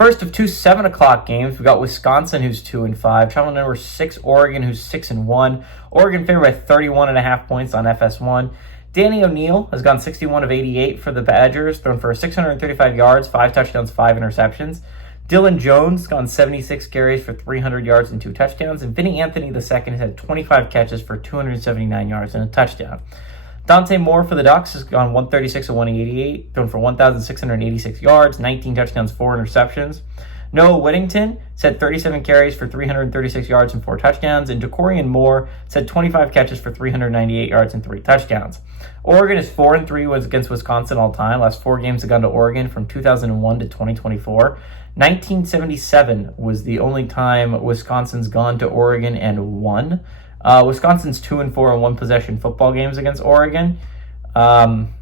First of two 7 o'clock games, we got Wisconsin, who's 2-5, traveling number 6, Oregon, who's 6-1. Oregon favored by 31.5 points on FS1. Danny O'Neal has gone 61 of 88 for the Badgers, thrown for 635 yards, 5 touchdowns, 5 interceptions. Dylan Jones has gone 76 carries for 300 yards and 2 touchdowns. And Vinny Anthony II has had 25 catches for 279 yards and a touchdown. Dante Moore for the Ducks has gone 136 of 188, thrown for 1,686 yards, 19 touchdowns, 4 interceptions. Noah Whittington had 37 carries for 336 yards and 4 touchdowns, and Jacorian Moore had 25 catches for 398 yards and 3 touchdowns. Oregon is 4-3 against Wisconsin all time. Last 4 games have gone to Oregon from 2001 to 2024. 1977 was the only time Wisconsin's gone to Oregon and won. Wisconsin's 2-4 in one-possession football games against Oregon. Dayton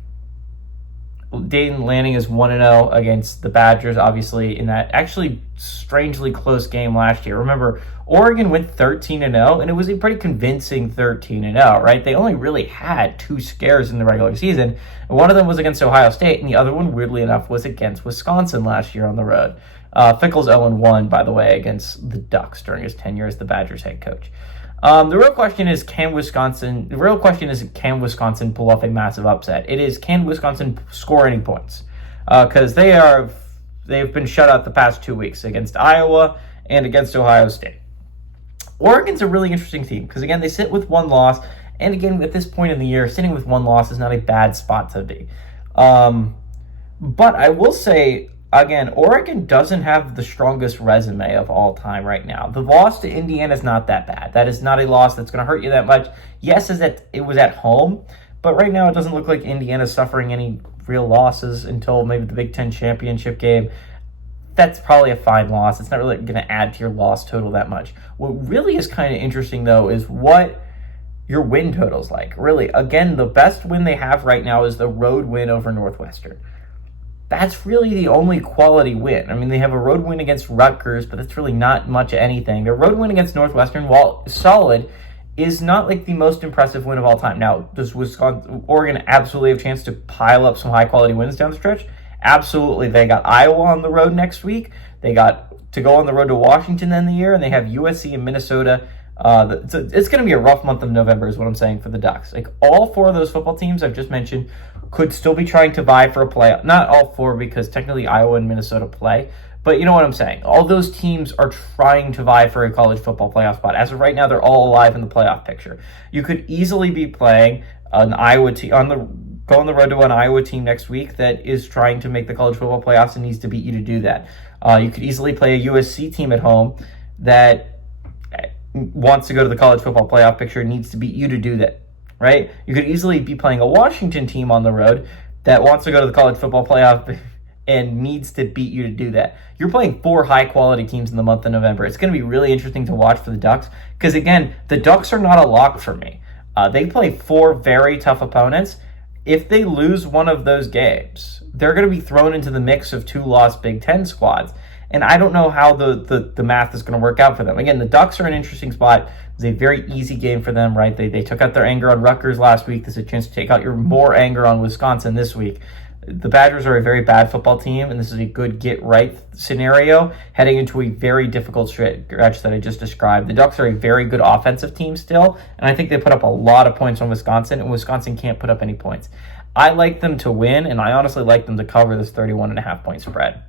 Lanning is 1-0 against the Badgers, obviously, in that actually strangely close game last year. Remember, Oregon went 13-0, and it was a pretty convincing 13-0, right? They only really had 2 scares in the regular season. One of them was against Ohio State, and the other one, weirdly enough, was against Wisconsin last year on the road. Fickell's 0-1, by the way, against the Ducks during his tenure as the Badgers head coach. The real question is, can Wisconsin pull off a massive upset? It is, can Wisconsin score any points? Because they've been shut out the past 2 weeks against Iowa and against Ohio State. Oregon's a really interesting team because, again, they sit with 1 loss. And again, at this point in the year, sitting with 1 loss is not a bad spot to be. But I will say, again, Oregon doesn't have the strongest resume of all time right now. The loss to Indiana is not that bad. That is not a loss that's going to hurt you that much. Yes, is that it was at home, but right now it doesn't look like Indiana's suffering any real losses until maybe the Big Ten championship game. That's probably a fine loss. It's not really going to add to your loss total that much. What really is kind of interesting, though, is what your win total's like. Really, again, the best win they have right now is the road win over Northwestern. That's really the only quality win. I mean, they have a road win against Rutgers, but that's really not much of anything. Their road win against Northwestern, while solid, is not like the most impressive win of all time. Now, does Oregon absolutely have a chance to pile up some high-quality wins down the stretch? Absolutely. They got Iowa on the road next week. They got to go on the road to Washington in the year, and they have USC and Minnesota. It's going to be a rough month of November is what I'm saying for the Ducks. Like, all 4 of those football teams I've just mentioned could still be trying to vie for a playoff. Not all 4, because technically Iowa and Minnesota play. But you know what I'm saying. All those teams are trying to vie for a college football playoff spot. As of right now, they're all alive in the playoff picture. You could easily be playing an Iowa team go on the road to an Iowa team next week that is trying to make the college football playoffs and needs to beat you to do that. You could easily play a USC team at home that wants to go to the college football playoff picture and needs to beat you to do that, right? You could easily be playing a Washington team on the road that wants to go to the college football playoff and needs to beat you to do that. You're playing 4 high-quality teams in the month of November. It's going to be really interesting to watch for the Ducks because, again, the Ducks are not a lock for me. They play 4 very tough opponents. If they lose one of those games, they're going to be thrown into the mix of 2 lost Big Ten squads. And I don't know how the math is going to work out for them. Again, the Ducks are an interesting spot. It's a very easy game for them, right? They took out their anger on Rutgers last week. There's a chance to take out your more anger on Wisconsin this week. The Badgers are a very bad football team, and this is a good get-right scenario heading into a very difficult stretch that I just described. The Ducks are a very good offensive team still, and I think they put up a lot of points on Wisconsin, and Wisconsin can't put up any points. I like them to win, and I honestly like them to cover this 31.5 point spread.